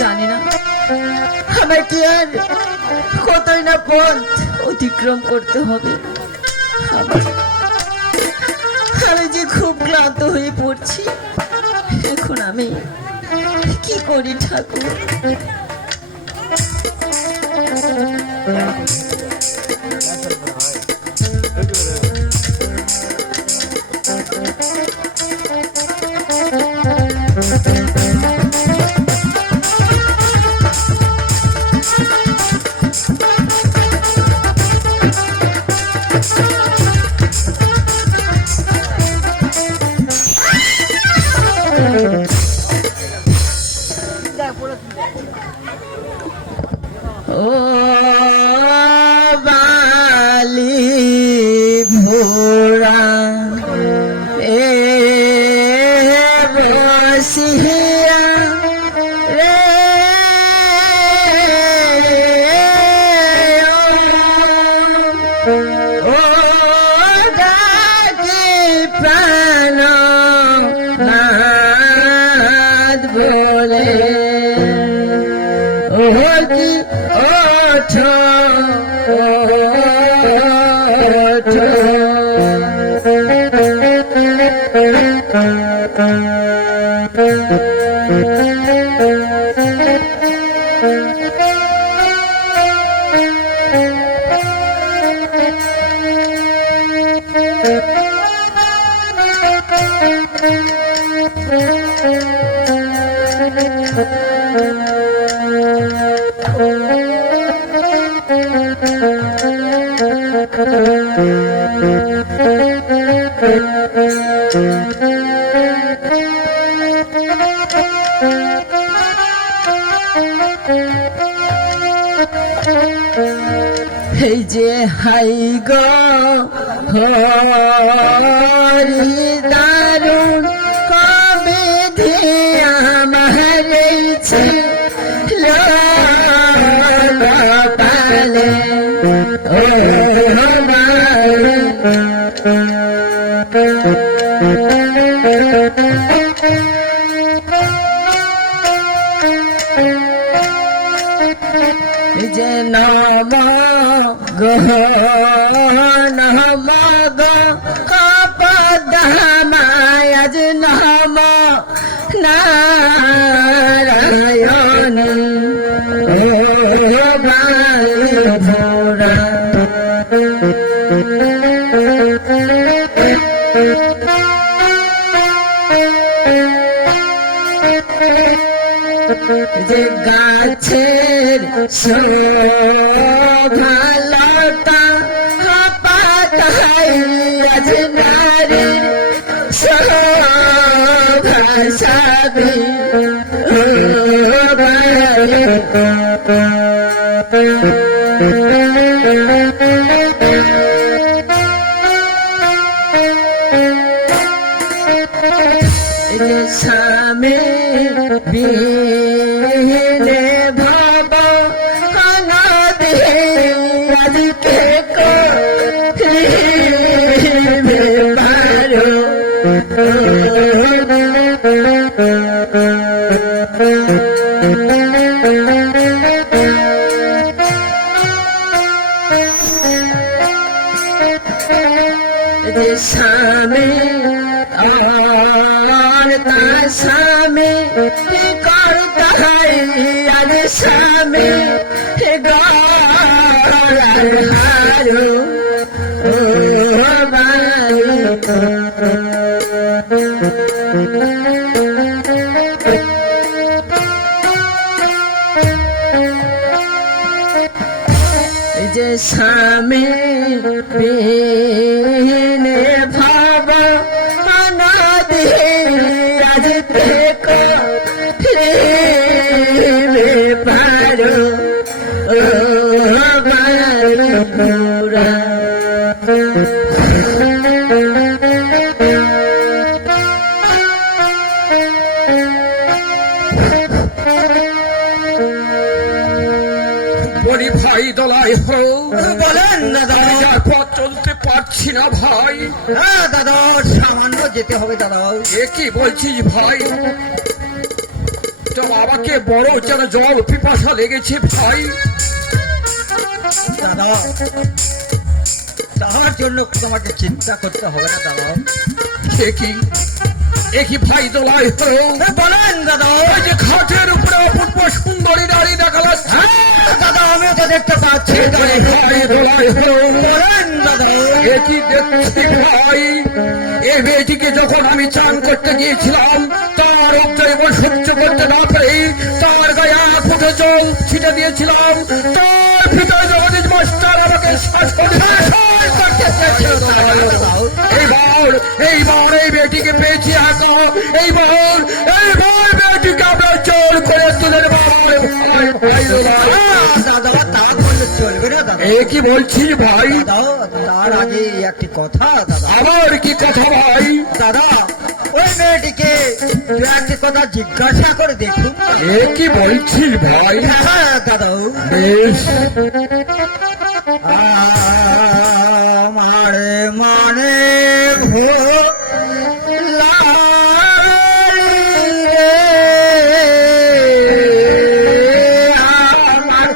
জানি না আমার কি আর কতই না পথ অতিক্রম করতে হবে। আমি যে খুব ক্লান্ত হয়ে পড়ছি, এখন আমি কি করি ঠাকুর? ও বালি ভোরা এ বসিয়া রে ও ডাকি প্রা ওঠো এই যে হাই গো হরি দারুণ কবে ধে আমার ছিল পালে ও যে নম গো নম গো কপদমায়াজ নম নারায়ণ ও ভোরা যে গাছের শোভালতা পাতাই আজ নারীর শোভাসাবি স্বামী বিনে ভব অনাদে আজকে করিবে পারো যে স্বামী আর তার স্বামী করতা আর স্বামী গো যে স্বামী বিনে ভাব অনাদি আজ দেখো পারো ও বারুরা বলি ভাই দলাই হো বলেন দাদা। যার পথ চলতে পারছি না ভাই। হ্যাঁ দাদা, সামান্য যেতে হবে দাদা। এ কি বলছিস ভাই? তো আমাকে বড় যেন জল পিপাসা লেগেছে ভাই। দাদা, তাহার জন্য তোমাকে চিন্তা করতে হবে না দাদা। একই ভাই দলাই হো বলেন দাদা। ওই যে ঘাটের উপরে অপূর্ব সুন্দরী নারী দেখা যাচ্ছে। হ্যাঁ দাদা, আমিও তো দেখতে পাচ্ছি। ভাই দলাই হো বলেন দাদা। এটি দেখছি ভাই, এই মেয়েটিকে যখন আমি চান করতে গিয়েছিলাম তার উদ্যোগ সহ্য করতে না পেরে তার গায়ে এক ফুটে জল ছিটে দিয়েছিলাম। তার ভিতরে জগদীশ মাস্টার আমাকে শাসন করতে চেয়েছিল। এইবার এই মেয়েটিকে পেয়েছি একা। এইবার মেয়েটিকে আমরা জোর করে তুলে নেব। দাদা, তা করলে চলবে না দাদা। এ কি বলছিস ভাই? দাদা, তার আগে একটি কথা দাদা। আবার কি কথা ভাই? দাদা, ওই মেয়েটিকে দু একটি কথা জিজ্ঞাসা করে দেখুন। এ কি বলছিস ভাই? হ্যাঁ দাদা। বেশ, আমার মনে আমার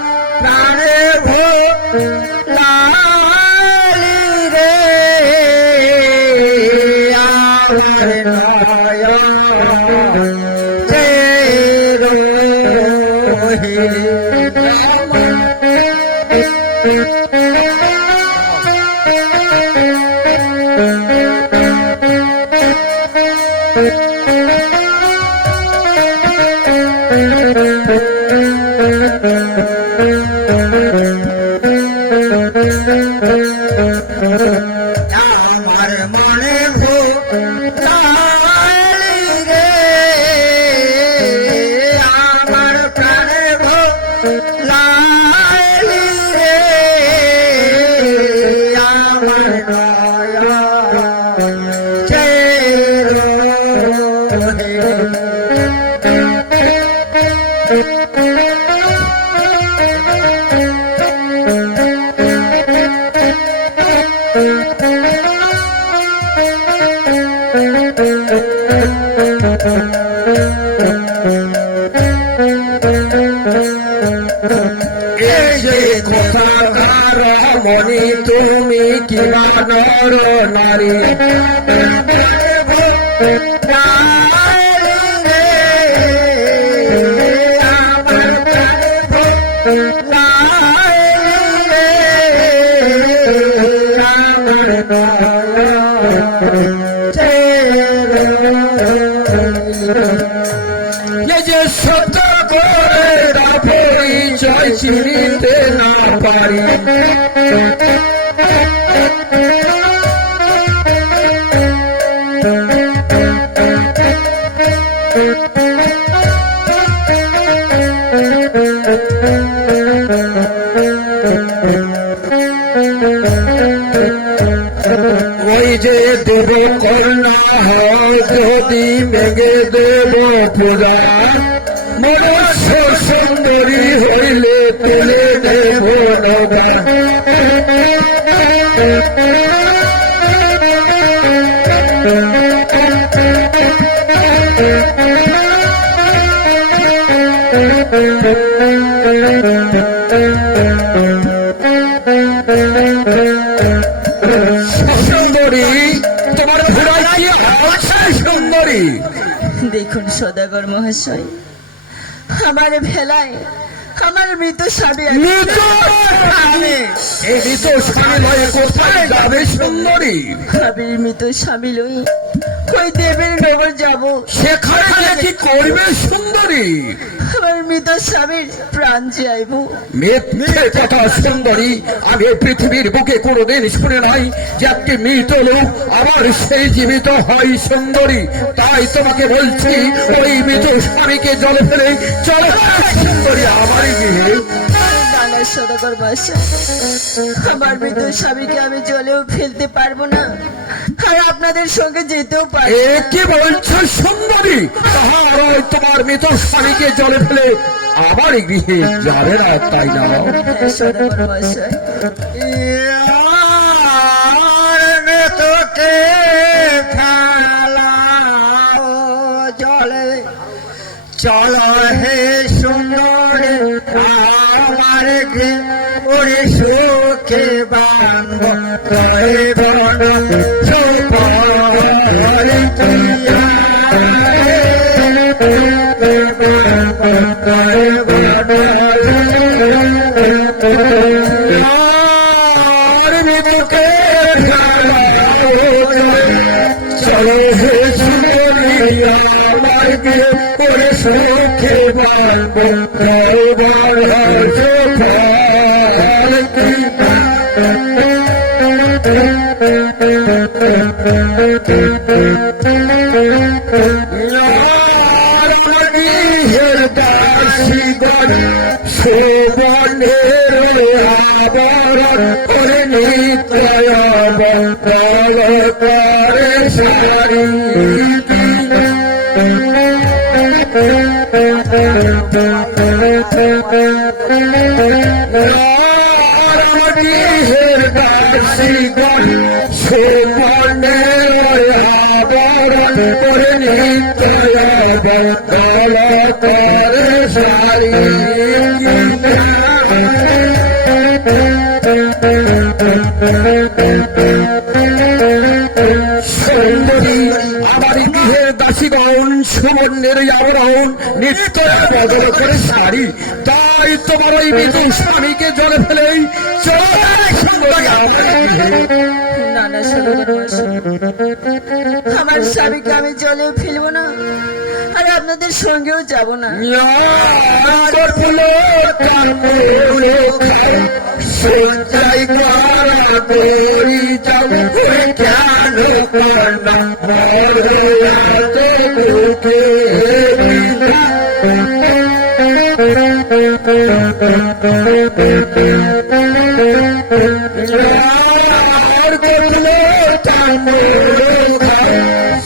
আমার মনে ভোলালি রে, আমার প্রাণে ভোলালি রে, আমার নয়া চেরো হে। এই যে কোথাকার মনি তুমি কি নর নারী, এই যে সত্য করে পরিচয় চিনিতে না পারি, ওই যে দেব কন্যা হয় যদি মেঘে দেব পূজা, মনুষ্য সুন্দরী হইলে তুলে দেব নগা। সুন্দরী, তোমার ঘোড়ায় কি আছে সুন্দরী? দেখুন সদাগর মহাশয়, আমার ভেলায় আমার মৃত স্বামী মৃত স্বামী? এই মৃত স্বামী লয়ে কোথায় যাবে সুন্দরী? আমি মৃত স্বামী লই ওই দেবের নগর যাব। সেখানে কি করবে সুন্দরী? আমার মৃত স্বামীর প্রাণ চাইব। মিথ্যে কথা সুন্দরী, আমি এই পৃথিবীর বুকে কোনোদিন শুনে নাই যে একটি মৃত লোক আবার সেই জীবিত হয় সুন্দরী। তাই তোমাকে বলছি, ওই মৃত স্বামীকে জলে ফেলে চলে সুন্দরী আমার গৃহে। নানা সদাগর মহাশয়, আমার মৃত স্বামীকে আমি জলেও ফেলতে পারবো না, আর আপনাদের সঙ্গে যেতেও পারবো এ না। কি বলছো সুন্দরী? তাহার ওই তোমার মৃত স্বামীকে জলে ফেলে আবার গৃহে যাবে না, তাই না? হ্যাঁ সদাগর মহাশয়, তোকে ফেলাও জলে, চলো হে সুন্দর আমার গে, ওরে সুখে বাংব করে বন সুপরে তুইয়া করে আর মৃতকে চলো হে সুন্দরী আমার গে, ওরে সুখে বাংব সুবর্ণের আবরণ করে নিত্রয় বল করে সারি সুবর্ণের আবরণ করে নিত্রয় বল করে সারি সুন্দরী আমার গৃহের দাসীগণ সুবর্ণের আবরণ নিত্য বদল করে সারি, তাই তোমার ওই মৃত স্বামীকে জলে ফেলেই চলে সুন্দরী আমার গৃহে। না না সদাগর মশাই, আমার স্বামীকে আমি জলে ফেলবো না, আর আপনাদের সঙ্গেও যাব না। সঞ্চয় করা করি যাও কেন করনা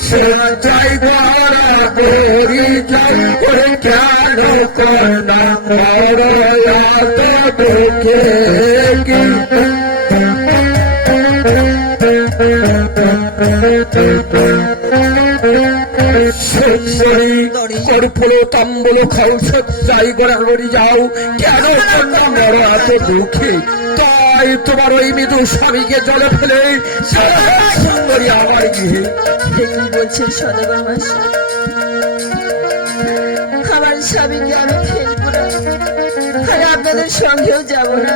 সঞ্চয় করা করি যাও কেন করনা বুকে কর্পুর তাম্বল খাও সজ্জাই গড়াগড়ি যাও কেন কন্যা মরা তো দুঃখে তাই তোমার ওই মৃদু স্বামীকে জলে ফেলে সুন্দরী আমার গৃহে। কি বলছেন সদাগর মশাই? আমার স্বামীকে আমি ফেলবো না, আর আপনাদের সঙ্গেও যাব না।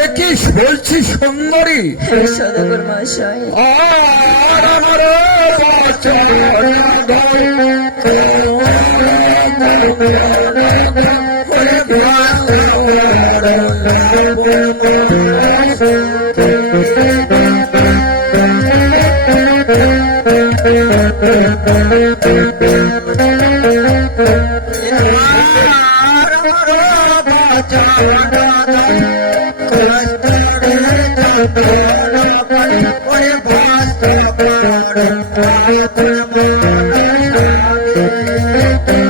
এ কি বলছি সুন্দরী? হ্যাঁ সদাগর মশাই, আর আমার বচন Thank you.